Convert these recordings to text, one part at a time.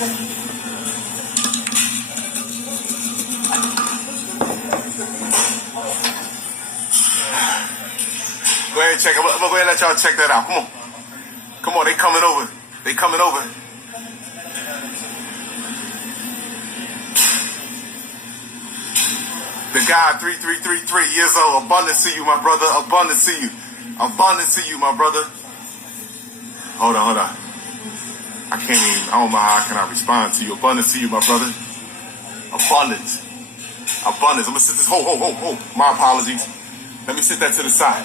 Go ahead and check it. I'm gonna go ahead and let y'all check that out. Come on. Come on, they coming over. They coming over. The guy 3333 years old. Abundance to you, my brother. Abundance to you. Abundance to you, my brother. Hold on. I can't even, I don't know how can I respond to you. Abundance to you, my brother. Abundance. Abundance. I'm gonna sit this, hold. My apologies. Let me sit that to the side.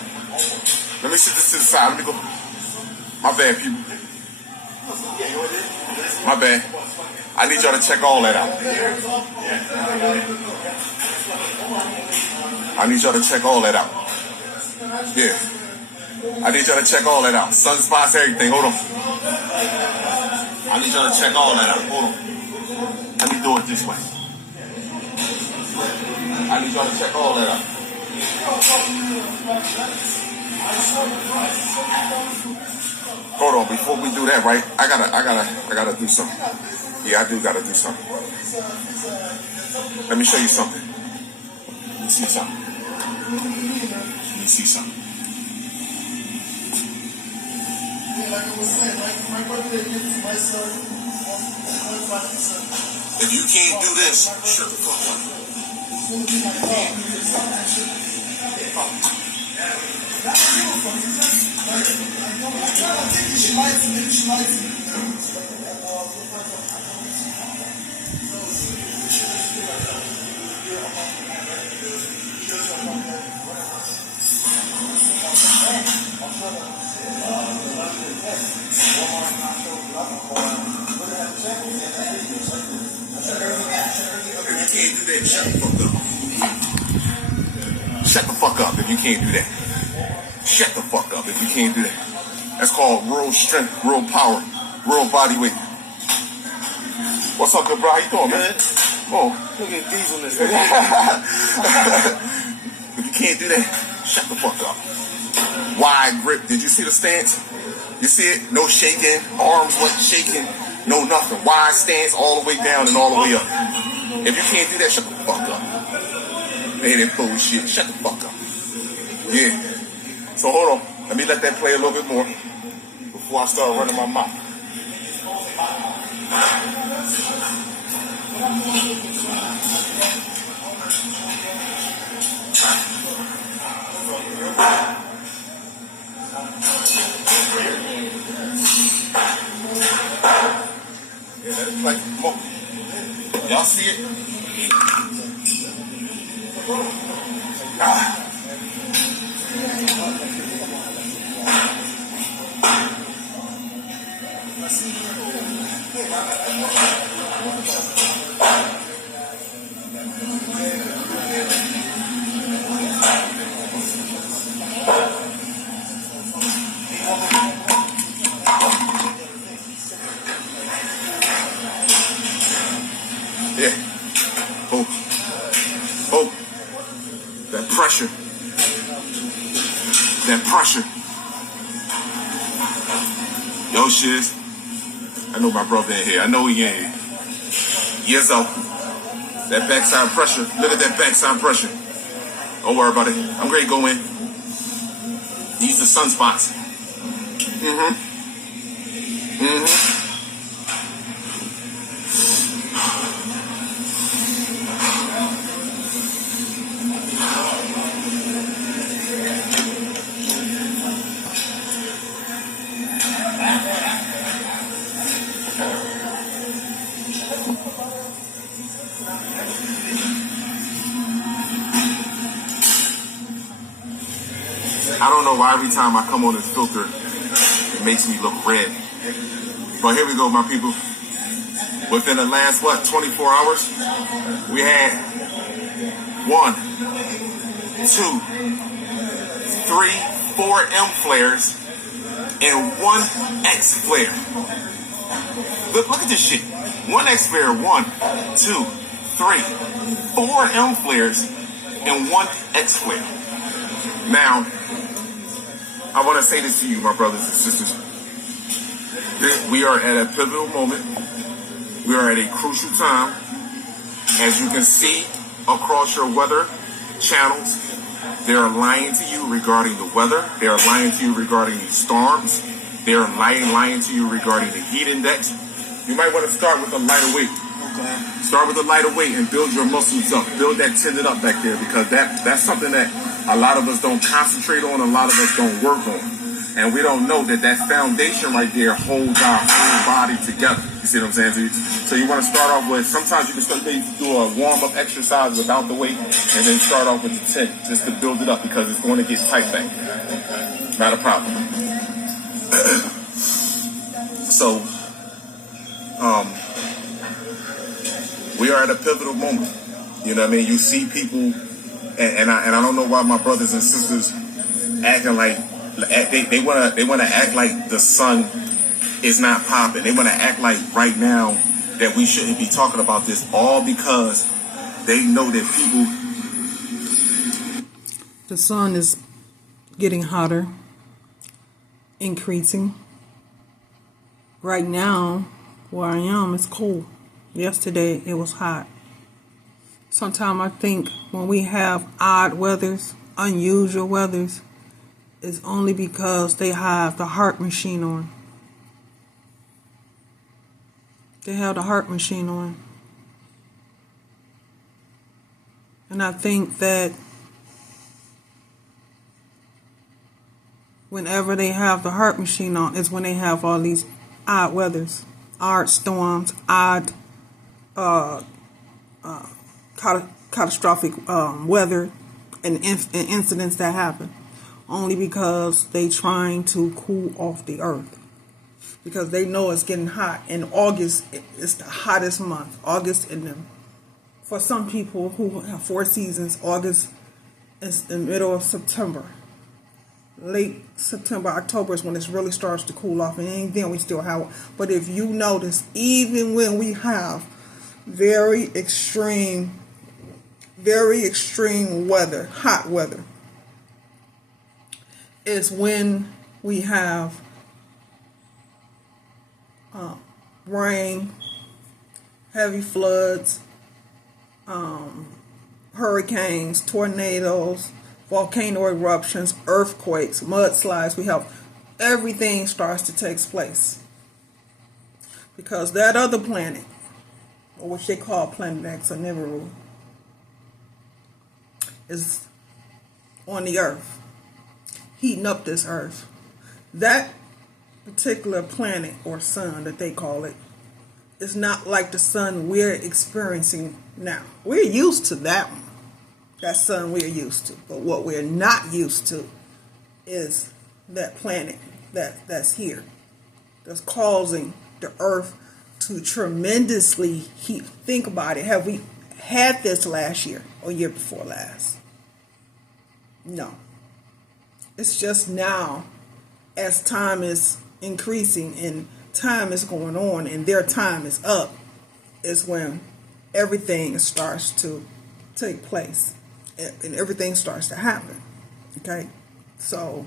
Let me sit this to the side. Let me go. My bad, people. My bad. I need y'all to check all that out. I need y'all to check all that out. Yeah. I need y'all to check all that out. Sunspots, everything. Hold on. I need y'all to check all that out. Hold on. Let me do it this way. I need y'all to check all that out. Hold on, before we do that, right? I gotta do something. Yeah, I do gotta do something. Let me show you something. Let me see something. Let me see something. If you can't do this, shut the fuck up. If you can't do that, shut the fuck up. Shut the fuck up if you can't do that. Shut the fuck up if you can't do that. That's called real strength, real power, real body weight. What's up, good bro? How you doing, man? Oh, look at Diesel in this. If you can't do that, shut the fuck up. Wide grip. Did you see the stance? You see it? No shaking. Arms wasn't shaking. No nothing. Wide stance all the way down and all the way up. If you can't do that, shut the fuck up. Man, that bullshit. Shut the fuck up. Yeah. So hold on. Let me let that play a little bit more before I start running my mouth. Yeah, let it play. Come on. Y'all see it? Ah. Yeah. Oh. That pressure. That pressure. Yo, shiz. I know my brother in here. I know he in here. Yes, so. That backside pressure. Look at that backside pressure. Don't worry about it. I'm ready to go in. These are sunspots. I don't know why every time I come on this filter, it makes me look red. But here we go, my people. Within the last, 24 hours, we had 1, 2, 3, 4 M flares and 1 X flare. Look at this shit. 1 X flare, 1, 2, 3, 4 M flares and 1 X flare. Now, I want to say this to you, my brothers and sisters. We are at a pivotal moment We are at a crucial time. As you can see across your weather channels, they are lying to you regarding the weather. They are lying to you regarding the storms. They are lying to you regarding the heat index. You might want to start with a lighter weight. Okay. Start with a lighter weight and build your muscles up. Build that tendon up back there, because that's something that a lot of us don't concentrate on, a lot of us don't work on. And we don't know that foundation right there holds our whole body together. You see what I'm saying? So you want to start off with, sometimes you can start maybe do a warm-up exercise without the weight, and then start off with the 10 just to build it up, because it's going to get tight back. Not a problem. So, we are at a pivotal moment. You know what I mean? You see people, and I don't know why my brothers and sisters acting like they wanna act like the sun is not popping. They wanna act like right now that we shouldn't be talking about this, all because they know that people. The sun is getting hotter, increasing. Right now, where I am, it's cold. Yesterday, it was hot. Sometimes I think when we have odd weathers, unusual weathers, it's only because they have the heart machine on. They have the heart machine on. And I think that whenever they have the heart machine on is when they have all these odd weathers, odd storms, odd catastrophic weather and incidents that happen, only because they trying to cool off the earth, because they know it's getting hot. And August is the hottest month. August, in them, for some people who have 4 seasons, August is the middle of September. Late September, October is when it really starts to cool off, and then we still have. But if you notice, even when we have very extreme weather, hot weather, is when we have rain, heavy floods, hurricanes, tornadoes, volcano eruptions, earthquakes, mudslides. We have everything starts to take place, because that other planet, or what they call Planet X or Nibiru, is on the earth, heating up this earth. That particular planet or sun that they call it is not like the sun we're experiencing now. We're used to that one. That sun we're used to. But what we're not used to is that planet that's here, that's causing the earth to tremendously heat. Think about it. Have we had this last year or year before last? No. It's just now, as time is increasing and time is going on and their time is up, is when everything starts to take place and everything starts to happen. Okay? So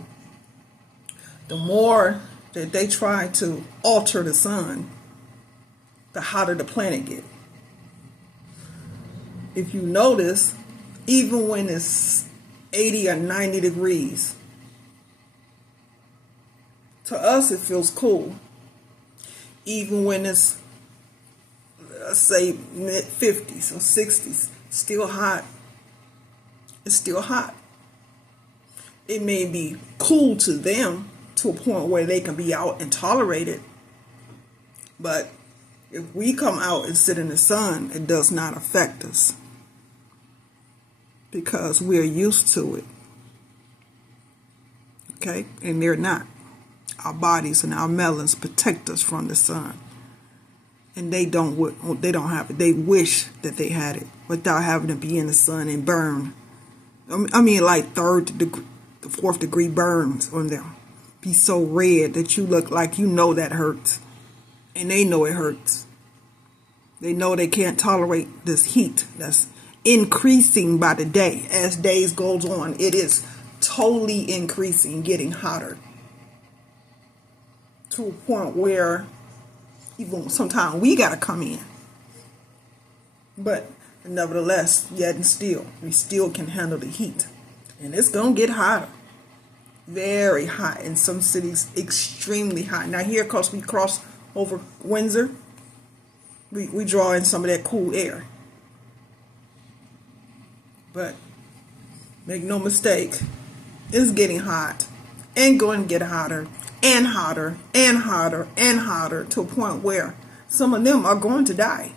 the more that they try to alter the sun, the hotter the planet gets. If you notice, even when it's 80 or 90 degrees, to us it feels cool. Even when it's, let's say, mid-50s or 60s, still hot. It's still hot. It may be cool to them to a point where they can be out and tolerate it. But if we come out and sit in the sun, it does not affect us, because we're used to it. Okay? And they're not. Our bodies and our melons protect us from the sun. And they don't have it. They wish that they had it without having to be in the sun and burn. I mean, like 3rd degree, the 4th degree burns on them. Be so red that you look like you know that hurts. And they know it hurts. They know they can't tolerate this heat that's increasing by the day. As days goes on, it is totally increasing, getting hotter, to a point where Even sometimes we got to come in. But nevertheless, yet and still, we still can handle the heat. And it's going to get hotter. Very hot. In some cities, extremely hot. Now here, because we cross over Windsor, we draw in some of that cool air. But make no mistake, it's getting hot and going to get hotter and hotter and hotter and hotter to a point where some of them are going to die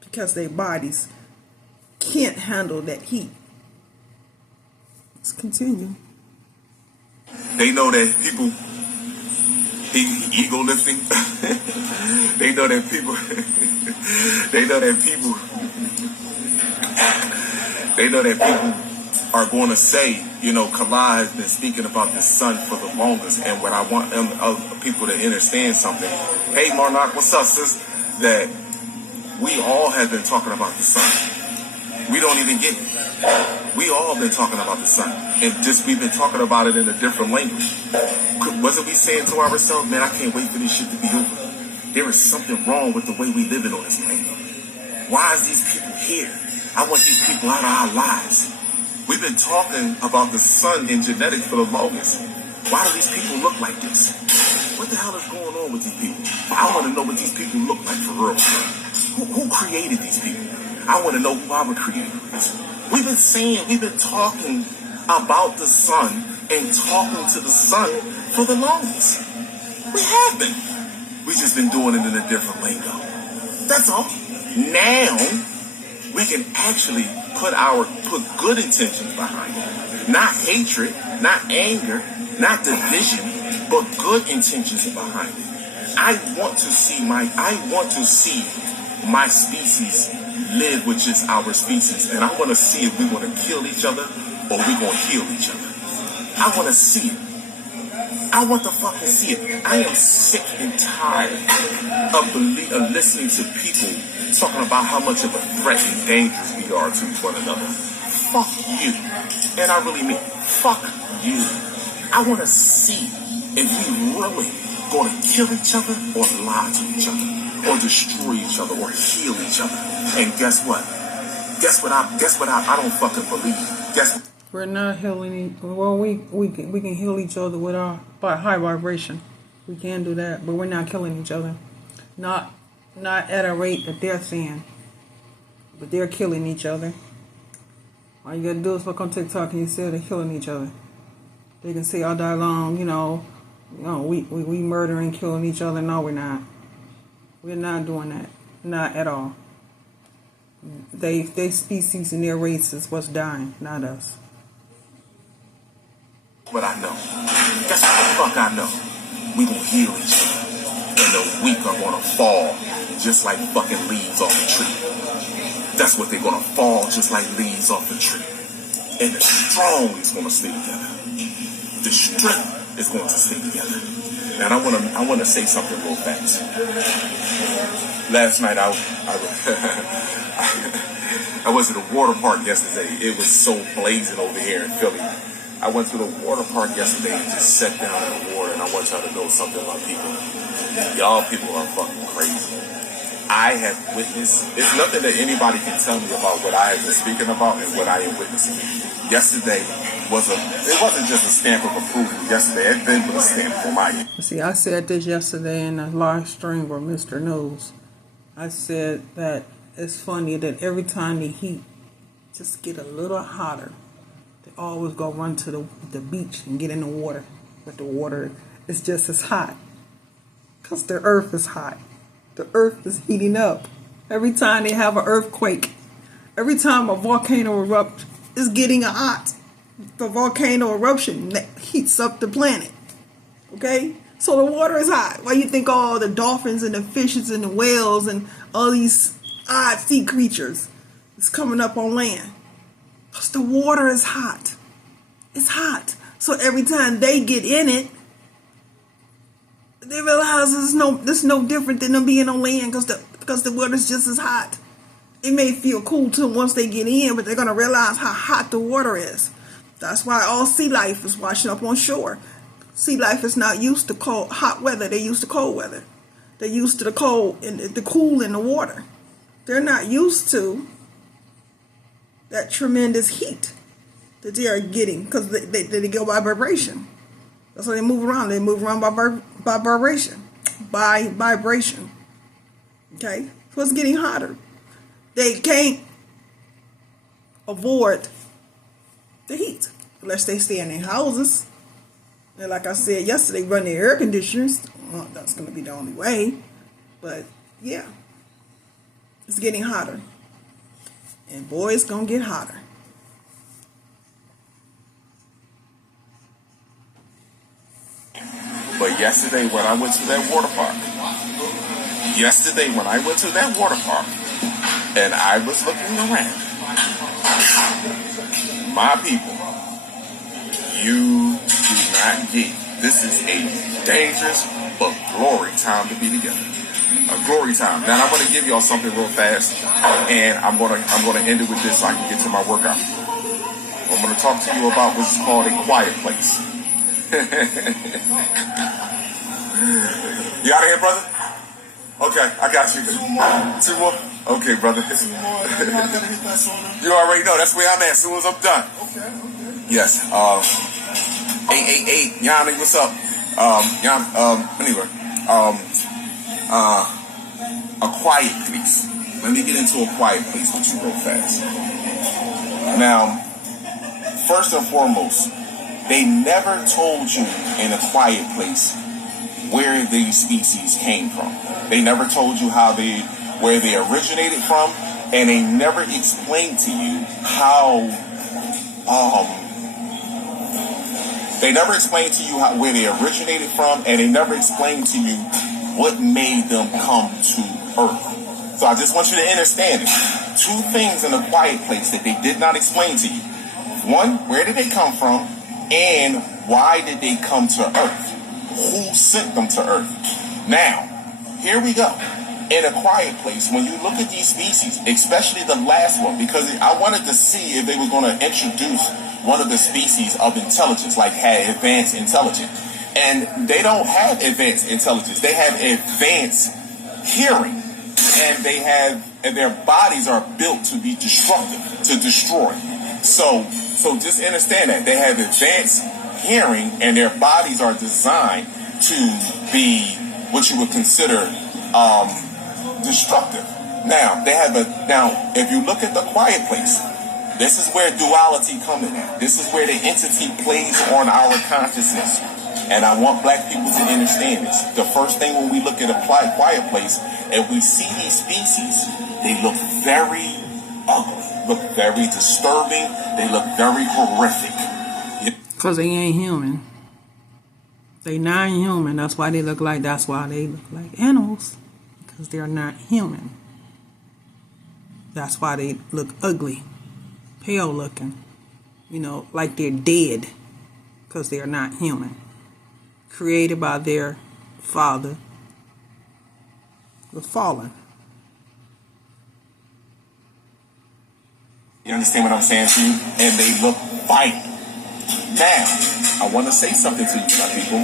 because their bodies can't handle that heat. Let's continue. They know that people ego lifting. They know that people are going to say, Kala has been speaking about the sun for the longest, and what I want people to understand something. Hey, Marnock, what's up, sis? That we all have been talking about the sun. We don't even get it. We all been talking about the sun, and we've been talking about it in a different language. Wasn't we saying to ourselves, man, I can't wait for this shit to be over? There is something wrong with the way we living on this planet. Why is these people here? I want these people out of our lives. We've been talking about the sun and genetics for the longest. Why do these people look like this? What the hell is going on with these people? I want to know what these people look like for real. Who created these people? I want to know who our creator is. We've been talking about the sun and talking to the sun for the longest. We have been. We just been doing it in a different lingo. That's all. Now we can actually put good intentions behind it. Not hatred, not anger, not division, but good intentions behind it. I want to see my species live, which is our species, and I want to see if we want to kill each other or we going to heal each other. I want to see it. I want to fucking see it. I am sick and tired of listening to people talking about how much of a threat and dangerous we are to one another. Fuck you. And I really mean, fuck you. I want to see if we really going to kill each other or lie to each other or destroy each other or heal each other. And guess what? I don't fucking believe. We're not healing. Well, we can heal each other with our high vibration. We can do that, but we're not killing each other. Not at a rate that they're saying, but they're killing each other. All you gotta do is look on TikTok and you see they're killing each other. They can say all day long, we murdering, killing each other. No, we're not. We're not doing that. Not at all. They species and their race is what's dying, not us. But I know. That's what the fuck I know. We gonna heal each other. And the weak are gonna fall just like fucking leaves off a tree. That's what they're gonna fall just like leaves off a tree. And the strong is gonna stay together. The strength is going to stay together. And I wanna say something real fast. Last night I went to the water park yesterday. It was so blazing over here in Philly. I went to the water park yesterday and just sat down in the water, and I want y'all to know something about people. Y'all people are fucking crazy. I have witnessed, it's nothing that anybody can tell me about what I have been speaking about and what I am witnessing. Yesterday it wasn't just a stamp of approval. Yesterday it been with a stamp for my end. See, I said this yesterday in a live stream where Mr. Knows. I said that it's funny that every time the heat just get a little hotter, they always go run to the beach and get in the water. But the water is just as hot. Because the earth is hot. The earth is heating up. Every time they have an earthquake, every time a volcano erupts, it's getting hot. The volcano eruption heats up the planet. Okay? So the water is hot. Why you think all the dolphins and the fishes and the whales and all these odd sea creatures is coming up on land? Because the water is hot. It's hot. So every time they get in it, they realize this is no different than them being on land because the water's just as hot. It may feel cool to them once they get in, but they're going to realize how hot the water is. That's why all sea life is washing up on shore. Sea life is not used to cold, hot weather. They're used to cold weather. They're used to the cold and the cool in the water. They're not used to that tremendous heat that they are getting because they go by vibration. That's why they move around. They move around by vibration. By vibration. Okay? So it's getting hotter. They can't avoid the heat unless they stay in their houses. And like I said yesterday, run their air conditioners. Well, that's going to be the only way. But yeah, it's getting hotter. And boy, it's going to get hotter. But yesterday when I went to that water park, and I was looking around, my people, you do not get. This is a dangerous but glory time to be together. A glory time. Now I'm going to give y'all something real fast, and I'm going to end it with this so I can get to my workout. I'm going to talk to you about what's called a quiet place. You out of here, brother? Okay, I got you. 2 more? Okay, brother. You already know. That's where I'm at as soon as I'm done. Okay. Yes. 888. Yanni, what's up? Anyway. A quiet place. Let me get into a quiet place with you real fast. Now, first and foremost, they never told you in a quiet place where these species came from. They never told you where they originated from, and they never explained to you where they originated from, and they never explained to you what made them come to Earth. So I just want you to understand it. 2 things in a quiet place that they did not explain to you. 1, where did they come from? And why did they come to Earth? Who sent them to Earth? Now, here we go. In a quiet place, when you look at these species, especially the last one, because I wanted to see if they were going to introduce one of the species of intelligence, like had advanced intelligence. And they don't have advanced intelligence. They have advanced hearing. And their bodies are built to be destructive, to destroy. So just understand that. They have advanced hearing, and their bodies are designed to be what you would consider destructive. Now, if you look at the quiet place, this is where duality comes in at. This is where the entity plays on our consciousness. And I want black people to understand this. The first thing when we look at a quiet place, and we see these species, they look very ugly, look very disturbing, they look very horrific. Because they ain't human. They not human. That's why they look like animals. Because they're not human. That's why they look ugly. Pale looking. Like they're dead. Because they're not human. Created by their father. The fallen. You understand what I'm saying to you? And they look violent. Now, I want to say something to you, my people.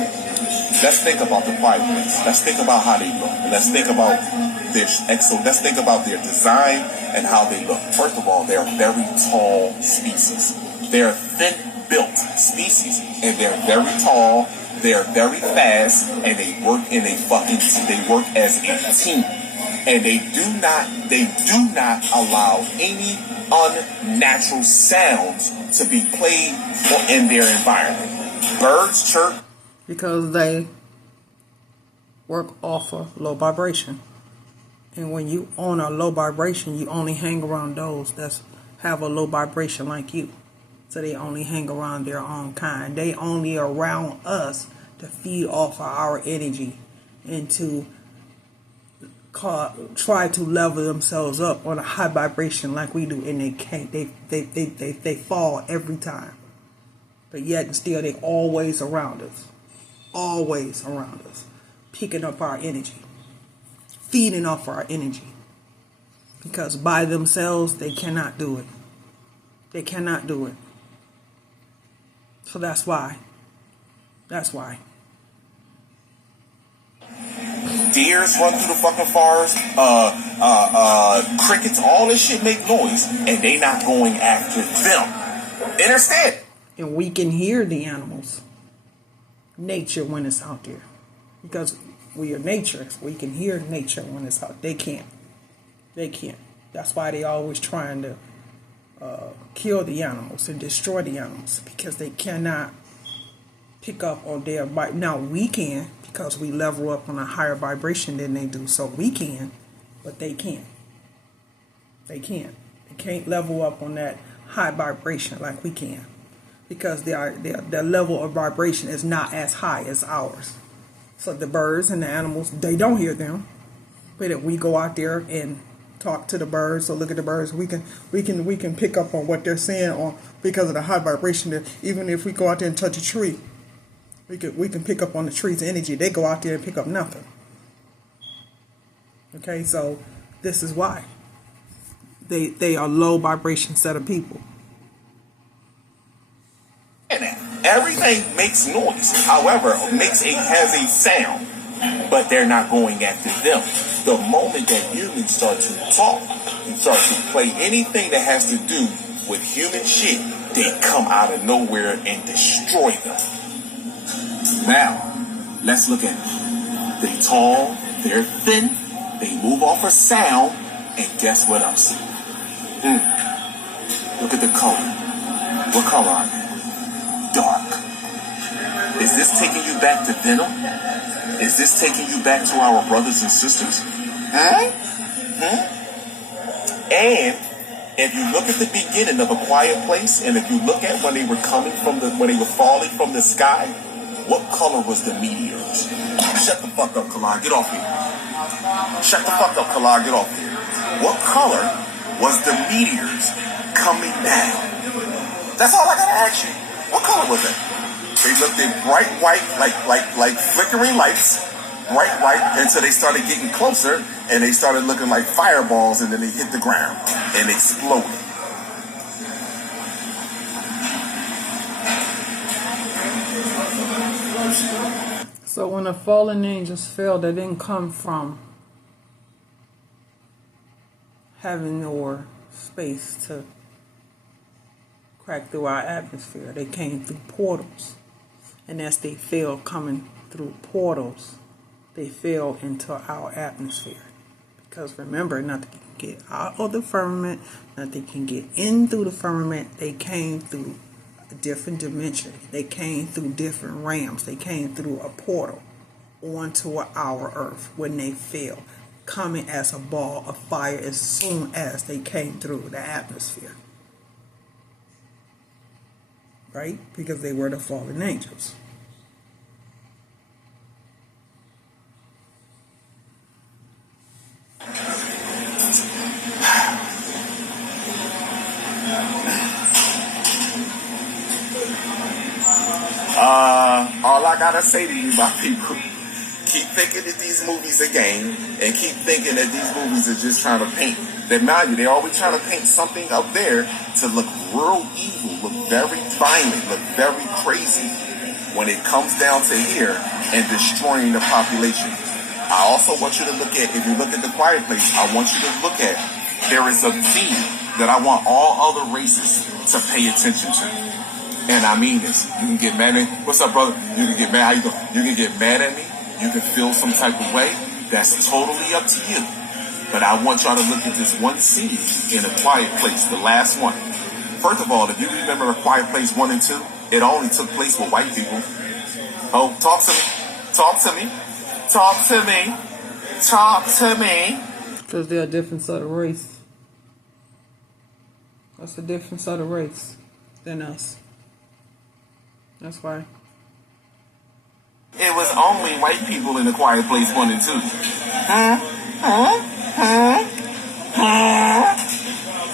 Let's think about the quiet place. Let's think about how they look. Let's think about let's think about their design and how they look. First of all, they're very tall species. They're thick-built species, and they're very tall. They're very fast, and they work as a team. And they do not allow any unnatural sounds to be played in their environment. Birds chirp because they work off of low vibration. And when you on a low vibration, you only hang around those that have a low vibration like you. So they only hang around their own kind. They only around us to feed off of our energy and to try to level themselves up on a high vibration like we do, and they can't. They fall every time. But yet and still, they always around us. Always around us. Picking up our energy. Feeding off our energy. Because by themselves, they cannot do it. They cannot do it. So that's why That's why. Deers run through the fucking forest. Crickets, all this shit make noise, and they not going after them. Understand? And we can hear the animals. Nature when it's out there. Because we are nature. We can hear nature when it's out. They can't. They can't. That's why they always trying to kill the animals and destroy the animals. Because they cannot pick up on their bite. Now we can, because we level up on a higher vibration than they do. So we can, but they can't. They can't. They can't level up on that high vibration like we can. Because their level of vibration is not as high as ours. So the birds and the animals, they don't hear them. But if we go out there and talk to the birds or look at the birds, we can pick up on what they're saying on because of the high vibration. That even if we go out there and touch a tree, we can pick up on the tree's energy. They go out there and pick up nothing. Okay, so this is why they are low vibration set of people. Everything makes noise. However, has a sound, but they're not going after them. The moment that humans start to talk and start to play anything that has to do with human shit, they come out of nowhere and destroy them. Now, let's look at it. They're tall, they're thin, they move off of sound, and guess what else? Look at the color. What color are they? Dark. Is this taking you back to Venom? Is this taking you back to our brothers and sisters? And if you look at the beginning of A Quiet Place, and if you look at when they were when they were falling from the sky, what color was the meteors? Shut the fuck up, Kalon. Get off here. Shut the fuck up, Kalon. Get off here. What color was the meteors coming down? That's all I gotta ask you. What color was it? They looked at bright white, like flickering lights, bright white, until they started getting closer, and they started looking like fireballs, and then they hit the ground and exploded. So when the fallen angels fell, they didn't come from heaven or space to crack through our atmosphere. They came through portals. And as they fell coming through portals, they fell into our atmosphere. Because remember, nothing can get out of the firmament, nothing can get in through the firmament. They came through a different dimension. They came through different realms. They came through a portal onto our earth when they fell, coming as a ball of fire as soon as they came through the atmosphere. Right? Because they were the fallen angels. All I gotta say to you, my people, keep thinking that these movies are game, and keep thinking that these movies are just trying to paint. They mind you, they're always trying to paint something up there to look real evil, look very violent, look very crazy. When it comes down to here and destroying the population. I also want you to look at, if you look at The Quiet Place, I want you to look at, there is a theme that I want all other races to pay attention to. And I mean this. You can get mad at me. What's up, brother? You can get mad. How you doing? You can get mad at me. You can feel some type of way. That's totally up to you. But I want y'all to look at this one scene in A Quiet Place, the last one. First of all, if you remember A Quiet Place 1 and 2, it only took place with white people. Oh, talk to me. Talk to me. Talk to me. Talk to me. Because they're a different sort of race. That's a different sort of race than us. That's why. It was only white people in A Quiet Place 1 and 2.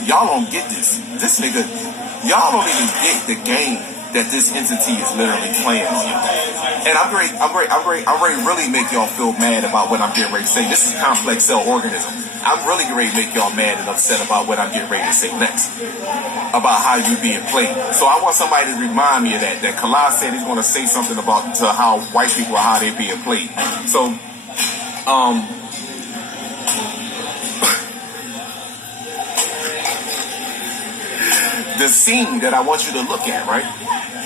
Y'all don't get this. This nigga, y'all don't even get the game that this entity is literally playing on you. And I'm ready to really make y'all feel mad about what I'm getting ready to say. This is complex cell organism. I'm really ready to make y'all mad and upset about what I'm getting ready to say next. About how you being played. So I want somebody to remind me of that. That Kala said he's going to say something about to how white people are how they being played. So, the scene that I want you to look at, right,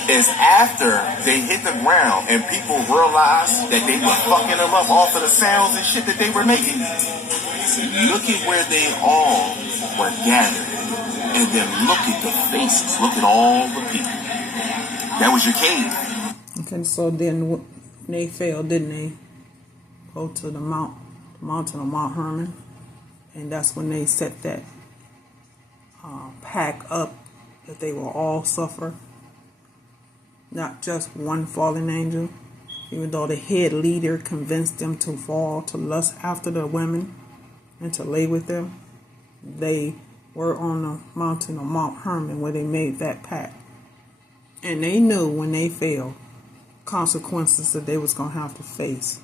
is after they hit the ground and people realized that they were fucking them up off of the sounds and shit that they were making. Look at where they all were gathered. And then look at the faces. Look at all the people. That was your cave. Okay, so then they failed, didn't they? Go to the mountain of Mount Hermon. And that's when they set that pack up that they will all suffer. Not just one fallen angel. Even though the head leader convinced them to fall, to lust after the women and to lay with them, they were on the mountain of Mount Hermon where they made that pact. And they knew when they failed, consequences that they was going to have to face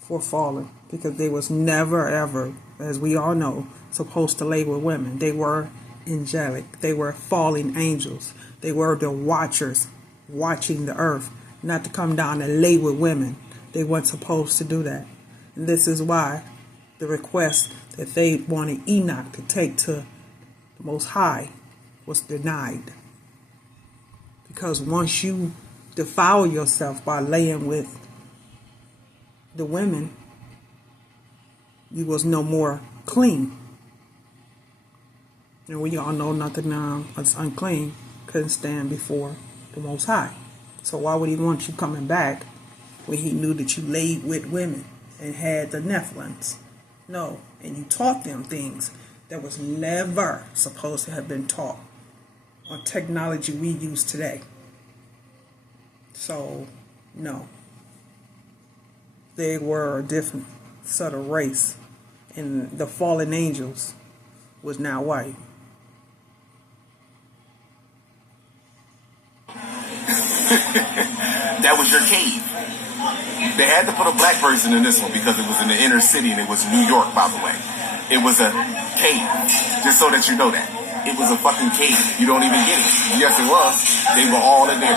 for falling. Because they was never, ever, as we all know, supposed to lay with women. They were angelic. They were fallen angels. They were the watchers watching the earth, not to come down and lay with women. They weren't supposed to do that. And this is why the request that they wanted Enoch to take to the Most High was denied. Because once you defile yourself by laying with the women, you was no more clean. And we all know nothing that's unclean couldn't stand before the Most High. So why would he want you coming back when he knew that you laid with women and had the Nephilims? No. And you taught them things that was never supposed to have been taught on technology we use today. So, no. They were a different sort of race. And the fallen angels was now white. That was your cave. They had to put a black person in this one because it was in the inner city and it was New York, by the way. It was a cave. Just so that you know that. It was a fucking cave. You don't even get it. Yes, it was. They were all in there.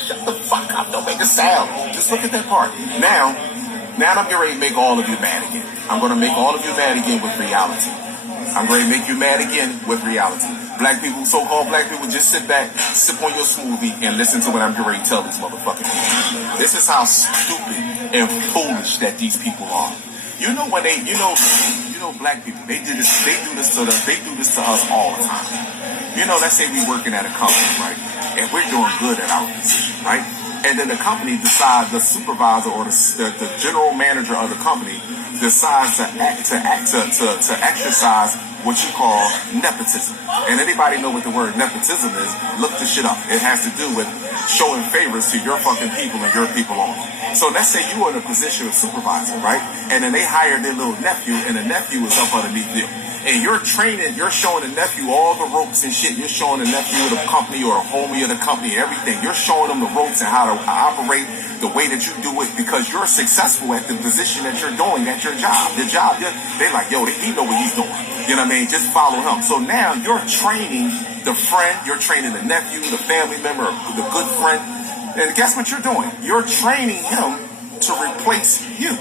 Shut the fuck up. Don't make a sound. Just look at that part. Now I'm getting ready to make all of you mad again. I'm going to make all of you mad again with reality. I'm going to make you mad again with reality. Black people, so-called black people, just sit back, sip on your smoothie, and listen to what I'm getting ready to tell these motherfucking people. This is how stupid and foolish that these people are. You know when you know black people, they do this to us all the time. You know, let's say we working at a company, right? And we're doing good at our position, right? And then the company decides, the supervisor or the general manager of the company decides to exercise what you call nepotism. And anybody know what the word nepotism is? Look the shit up. It has to do with showing favors to your fucking people and your people only. So let's say you are in a position of supervisor, right? And then they hire their little nephew, and the nephew is up underneath you. And you're training, you're showing the nephew all the ropes and shit. You're showing the nephew of the company or a homie of the company, everything. You're showing them the ropes and how to operate the way that you do it because you're successful at the position that you're doing at your job. The job, they like, yo, he know what he's doing. You know what I mean? Just follow him. So now you're training the friend, you're training the nephew, the family member, the good friend. And guess what you're doing? You're training him to replace you.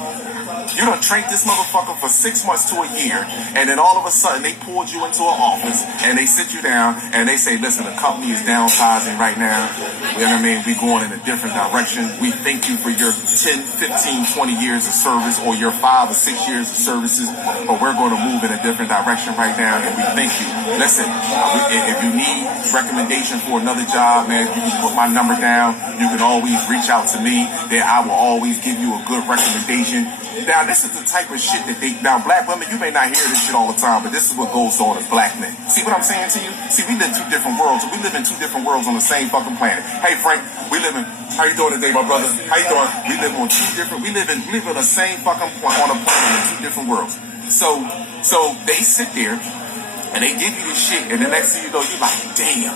You done trained this motherfucker for 6 months to a year, and then all of a sudden they pulled you into an office and they sit you down and they say, listen, the company is downsizing right now. You know what I mean? We're going in a different direction. We thank you for your 10, 15, 20 years of service or your 5 or 6 years of services, but we're going to move in a different direction right now, and we thank you. Listen, if you need recommendation for another job, man, you can put my number down. You can always reach out to me. Then I will always give you a good recommendation. Now, this is the type of shit that black women, you may not hear this shit all the time, but this is what goes on with black men. See what I'm saying to you? See, we live two different worlds. We live in two different worlds on the same fucking planet. Hey, Frank, how you doing today, my brother? How you doing? We live on we live in the same fucking on a planet in two different worlds. So they sit there And they give you this shit, and the next thing you know, you're like, damn.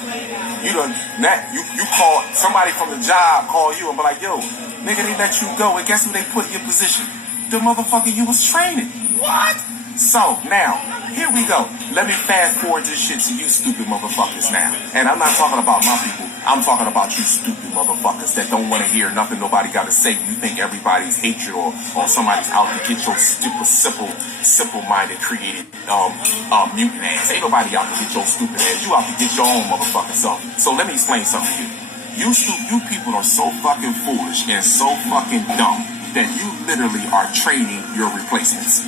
You call somebody from the job, call you and be like, yo, nigga, they let you go, and guess who they put in your position? The motherfucker you was training. What? So, now, here we go. Let me fast forward this shit to you stupid motherfuckers now. And I'm not talking about my people. I'm talking about you stupid motherfuckers that don't want to hear nothing nobody got to say. You think everybody's hatred or somebody's out to get your stupid, simple-minded, created, mutant ass. Ain't nobody out to get your stupid ass. You out to get your own motherfucking self. So let me explain something to you. You people are so fucking foolish and so fucking dumb that you literally are training your replacements.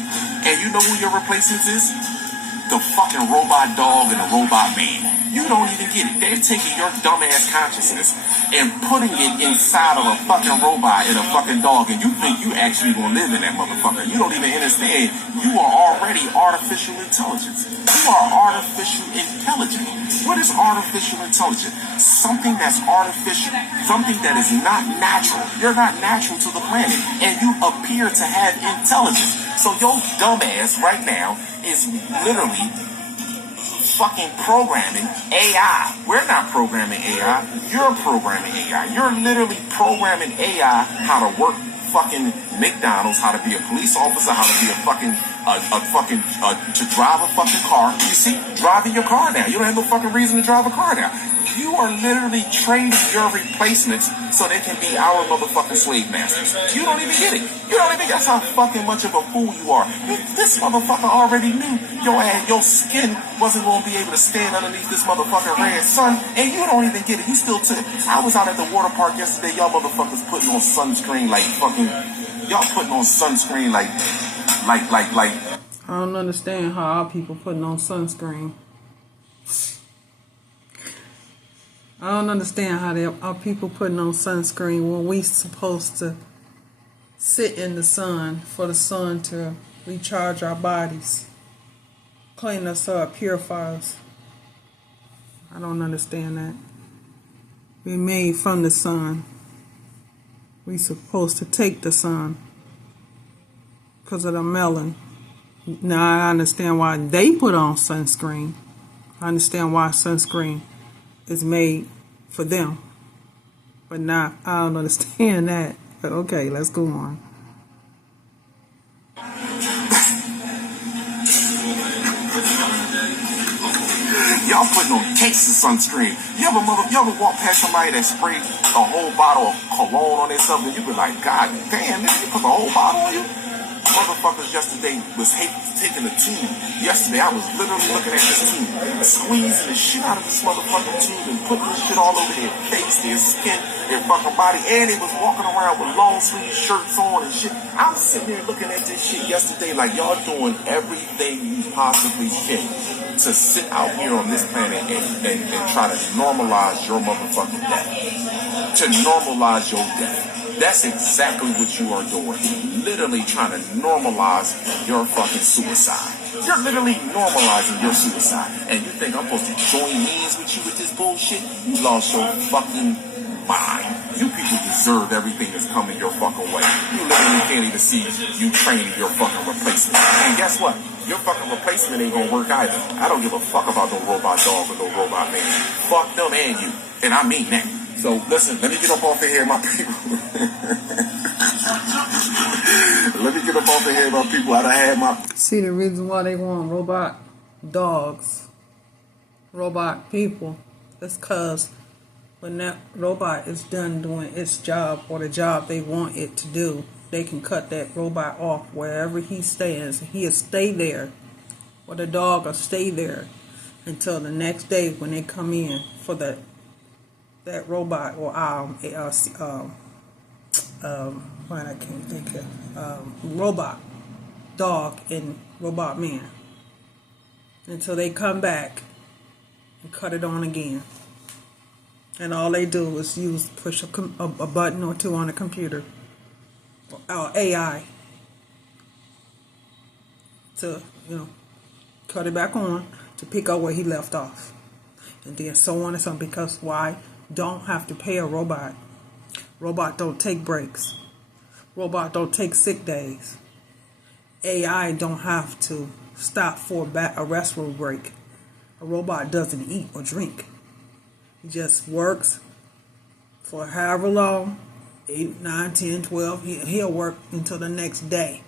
And you know who your replacements is? The fucking robot dog and the robot man. You don't even get it. They're taking your dumbass consciousness and putting it inside of a fucking robot and a fucking dog, and you think you actually gonna live in that motherfucker. You don't even understand. You are already artificial intelligence. You are artificial intelligence. What is artificial intelligence? Something that's artificial. Something that is not natural. You're not natural to the planet, and you appear to have intelligence. So your dumbass right now is literally fucking programming AI. We're not programming AI. You're programming AI. You're literally programming AI how to work fucking McDonald's, how to be a police officer, how to be to drive a fucking car. You see, driving your car now. You don't have no fucking reason to drive a car now. You are literally training your replacements so they can be our motherfucking slave masters. You don't even get it. You don't even get how fucking much of a fool you are. This motherfucker already knew your skin wasn't going to be able to stand underneath this motherfucking red sun, and you don't even get it. You still took. I was out at the water park yesterday. Y'all motherfuckers putting on sunscreen like fucking. Y'all putting on sunscreen like. I don't understand how our people putting on sunscreen. I don't understand how our people putting on sunscreen when we supposed to sit in the sun for the sun to recharge our bodies, clean us up, purify us. I don't understand that. We're made from the sun. We supposed to take the sun because of the melon. Now I understand why they put on sunscreen. I understand why sunscreen is made for them, but not. I don't understand that. But okay, let's go on. Y'all putting on cakes of sunscreen. You ever walk past somebody that sprayed a whole bottle of cologne on themselves and you be like, God damn, man, you put the whole bottle on you? Motherfuckers yesterday was taking a tube. Yesterday I was literally looking at this tube, squeezing the shit out of this motherfucking tube and putting this shit all over their face, their skin, their fucking body, and they was walking around with long sleeve shirts on and shit. I was sitting there looking at this shit yesterday like y'all doing everything you possibly can to sit out here on this planet and try to normalize your motherfucking death. To normalize your death. That's exactly what you are doing. Literally trying to normalize your fucking suicide. You're literally normalizing your suicide. And you think I'm supposed to join hands with you with this bullshit? You lost your fucking mind. You people deserve everything that's coming your fucking way. You literally can't even see you training your fucking replacement. And guess what? Your fucking replacement ain't gonna work either. I don't give a fuck about no robot dog or no robot man. Fuck them and you. And I mean that. So listen, let me get up off of here, my people. Let me get up off of here, my people. I done had my... See, the reason why they want robot dogs, robot people, is because when that robot is done doing its job or the job they want it to do, they can cut that robot off wherever he stands. He'll stay there, or the dog will stay there until the next day when they come in for that robot or what I can't think of robot dog and robot man until they come back and cut it on again. And all they do is push a button or two on the computer or AI to cut it back on to pick up where he left off, and then so on and so on. Because why? Don't have to pay a robot. Robot don't take breaks. Robot don't take sick days. AI don't have to stop for a restroom break. A robot doesn't eat or drink. He just works for however long, 8, 9, 10, 12. He'll work until the next day.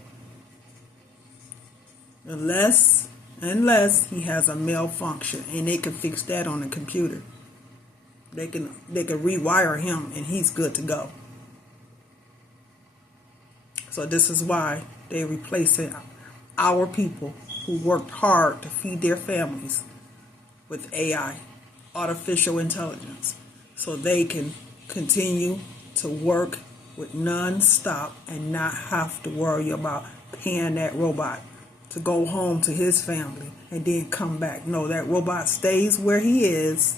Unless he has a malfunction, and they can fix that on the computer. They can rewire him, and he's good to go. So this is why they're replacing our people who worked hard to feed their families with AI, artificial intelligence, so they can continue to work with non-stop and not have to worry about paying that robot to go home to his family and then come back. No, that robot stays where he is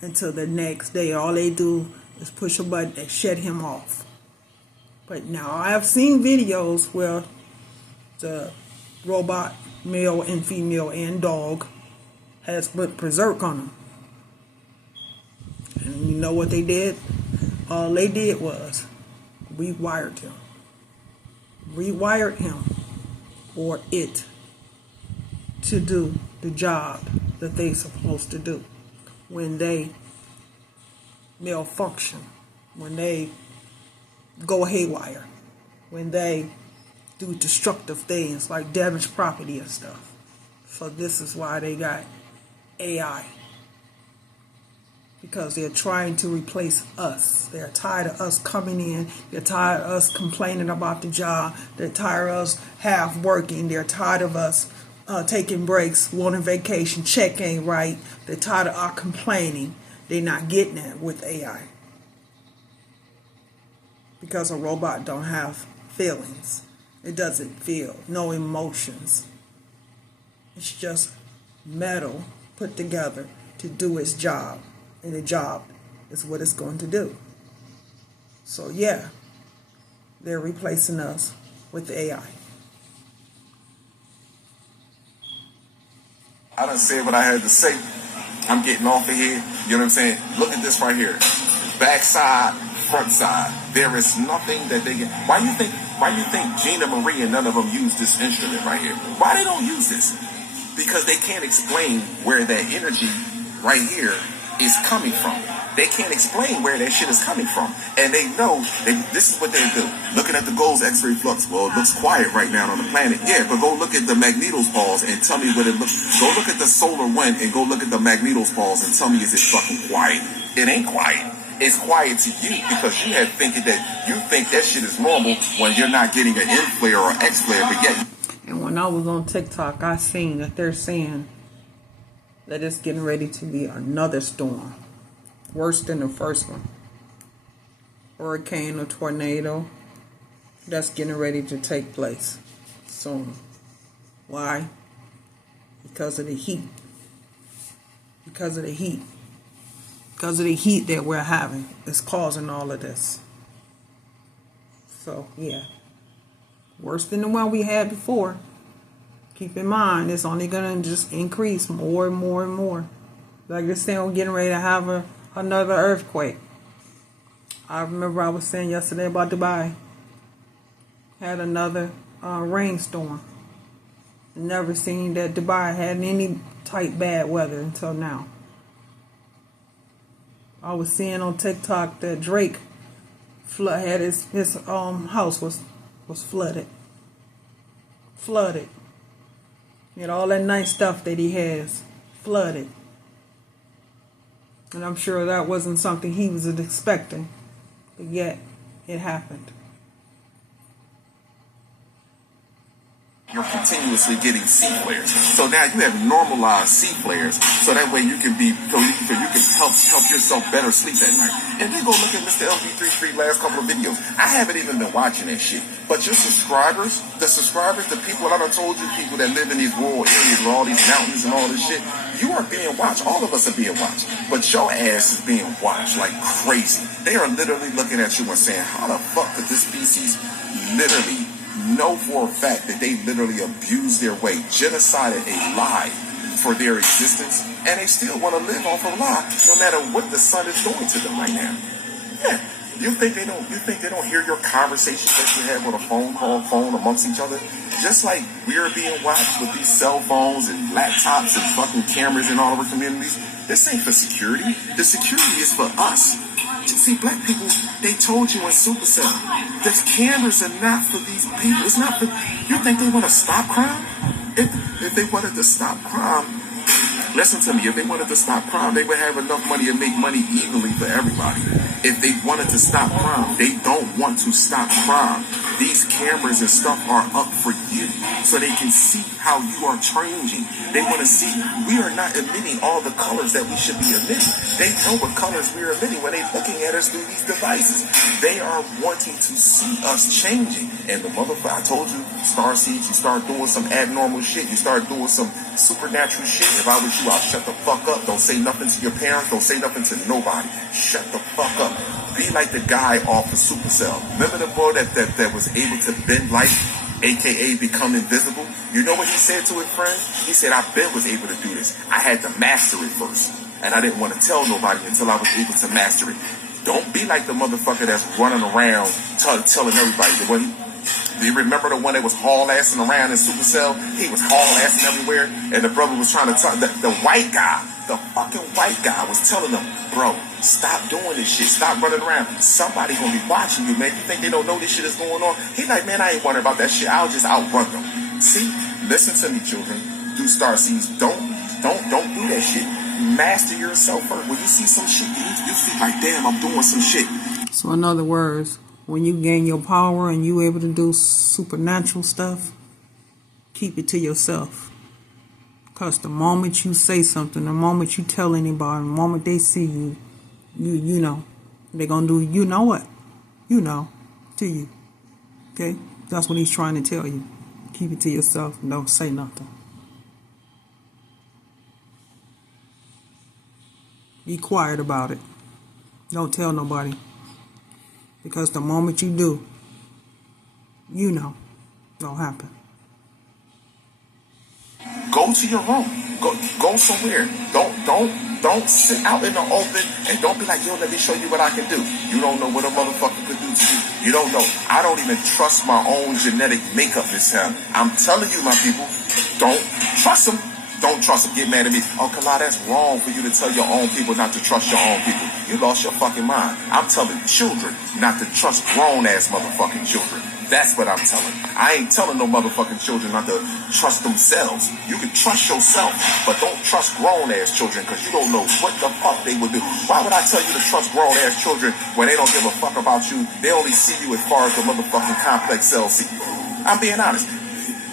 until the next day. All they do is push a button and shut him off. But now I have seen videos where the robot, male and female and dog, has put berserk on him. And you know what they did? All they did was rewired him. Rewired him or it to do the job that they're supposed to do. When they malfunction, when they go haywire, when they do destructive things like damage property and stuff. So this is why they got AI. Because they're trying to replace us. They're tired of us coming in. They're tired of us complaining about the job. They're tired of us half working. They're tired of us taking breaks, wanting vacation, check ain't right. They're tired of our complaining. They're not getting it with AI. Because a robot don't have feelings. It doesn't feel, no emotions. It's just metal put together to do its job. And the job is what it's going to do. So yeah, they're replacing us with AI. I done said what I had to say. I'm getting off of here. You know what I'm saying? Look at this right here. Backside, front side. There is nothing that they get. Why you think Gina Marie and none of them use this instrument right here? Why they don't use this? Because they can't explain where that energy right here is coming from. They can't explain where that shit is coming from. And they know this is what they do. Looking at the gold's X-ray flux. Well, it looks quiet right now on the planet. Yeah, but go look at the magnetospause and tell me what it looks. Go look at the solar wind and go look at the magnetospause and tell me is it fucking quiet? It ain't quiet. It's quiet to you because you have thinking that you think that shit is normal when you're not getting an N flare or X flare, but yet. And when I was on TikTok, I seen that they're saying that it's getting ready to be another storm, worse than the first one. Hurricane or tornado that's getting ready to take place soon. Why? Because of the heat. Because of the heat. Because of the heat that we're having is causing all of this. So, yeah. Worse than the one we had before. Keep in mind, it's only going to just increase more and more and more. Like they're saying, we're getting ready to have another earthquake. I remember I was saying yesterday about Dubai. Had another rainstorm. Never seen that Dubai had any type bad weather until now. I was seeing on TikTok that Drake had his house was flooded. Flooded. And all that nice stuff that he has flooded. And I'm sure that wasn't something he was expecting. But yet, it happened. You're continuously getting C flares. So now you have normalized C flares. So that way you can help yourself better sleep at night. And then go look at Mr. LB33 last couple of videos. I haven't even been watching that shit. But your subscribers, the people that I done told you, people that live in these rural areas with all these mountains and all this shit, you are being watched. All of us are being watched. But your ass is being watched like crazy. They are literally looking at you and saying, how the fuck could this species literally know for a fact that they literally abused their way, genocided a lie for their existence, and they still want to live off a lie no matter what the sun is doing to them right now. Yeah, You think they don't? You think they don't hear your conversations that you have on a phone amongst each other? Just like we're being watched with these cell phones and laptops and fucking cameras in all of our communities. This ain't for security. The security is for us. See, black people, they told you in Supercell, the cameras are not for these people. It's not for. You think they want to stop crime? If they wanted to stop crime, listen to me. If they wanted to stop crime, they would have enough money to make money evenly for everybody. If they wanted to stop crime, they don't want to stop crime. These cameras and stuff are up for you so they can see how you are changing. They want to see we are not emitting all the colors that we should be emitting. They know what colors we're emitting when they're looking at us through these devices. They are wanting to see us changing. And the motherfucker, I told you, starseeds, you start doing some abnormal shit. You start doing some supernatural shit. If I was you, I'll shut the fuck up. Don't say nothing to your parents. Don't say nothing to nobody. Shut the fuck up. Be like the guy off of Supercell. Remember the boy that was able to bend light, aka become invisible? You know what he said to his friend? He said, I was able to do this. I had to master it first. And I didn't want to tell nobody until I was able to master it. Don't be like the motherfucker that's running around telling everybody. Do you remember the one that was haul-assing around in Supercell? He was haul-assing everywhere, and the brother was trying to tell the white guy, the fucking white guy was telling him, bro, stop doing this shit. Stop running around. Somebody gonna be watching you, man. You think they don't know this shit is going on? He like, man, I ain't worried about that shit. I'll just outrun them. See? Listen to me, children. Do starseeds. Don't do that shit. Master yourself first. When you see some shit, you see like, damn, I'm doing some shit. So in other words, when you gain your power and you able to do supernatural stuff, keep it to yourself. Because the moment you say something, the moment you tell anybody, the moment they see you, you know, they're going to do, you know what? You know, to you. Okay? That's what he's trying to tell you. Keep it to yourself and don't say nothing. Be quiet about it. Don't tell nobody. Because the moment you do, you know, it'll happen. Go to your room. Go somewhere. Don't sit out in the open and don't be like, yo, let me show you what I can do. You don't know what a motherfucker could do to you. You don't know. I don't even trust my own genetic makeup this time. I'm telling you, my people, don't trust them. Don't trust them. Get mad at me. Oh, Kala, that's wrong for you to tell your own people not to trust your own people. You lost your fucking mind. I'm telling children not to trust grown-ass motherfucking children. That's what I'm telling. I ain't telling no motherfucking children not to trust themselves. You can trust yourself, but don't trust grown-ass children because you don't know what the fuck they would do. Why would I tell you to trust grown-ass children when they don't give a fuck about you? They only see you as far as the motherfucking complex cells see you. I'm being honest.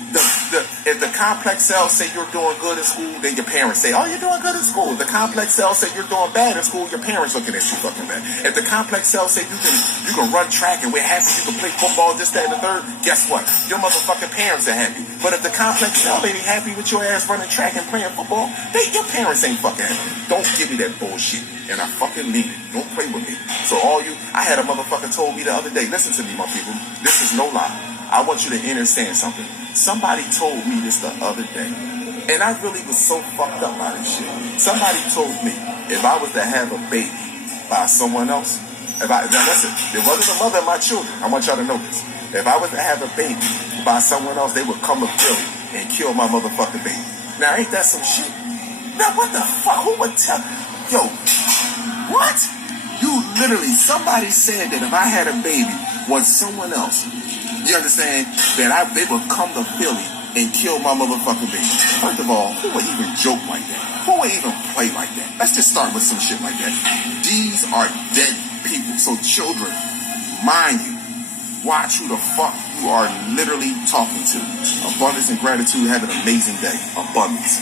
If the complex cells say you're doing good in school, then your parents say, oh, you're doing good in school. If the complex cells say you're doing bad in school, your parents looking at you fucking bad. If the complex cells say you can run track and we're happy you can play football, this, that, and the third, guess what? Your motherfucking parents are happy. But if the complex cell ain't happy with your ass running track and playing football, your parents ain't fucking happy. Don't give me that bullshit. And I fucking mean it. Don't play with me. So I had a motherfucker told me the other day, listen to me, my people. This is no lie. I want you to understand something. Somebody told me this the other day, and I really was so fucked up by this shit. Somebody told me if I was to have a baby by someone else, now listen, it wasn't the mother of my children. I want y'all to know this. If I was to have a baby by someone else, they would come to Philly and kill my motherfucking baby. Now, ain't that some shit? Now, what the fuck? Who would tell? Yo, what? You literally, somebody said that if I had a baby with someone else, you understand, that they would come to Philly and kill my motherfucking baby. First of all, who would even joke like that? Who would even play like that? Let's just start with some shit like that. These are dead people. So children, mind you, watch who the fuck you are literally talking to. Abundance and gratitude. Have an amazing day. Abundance.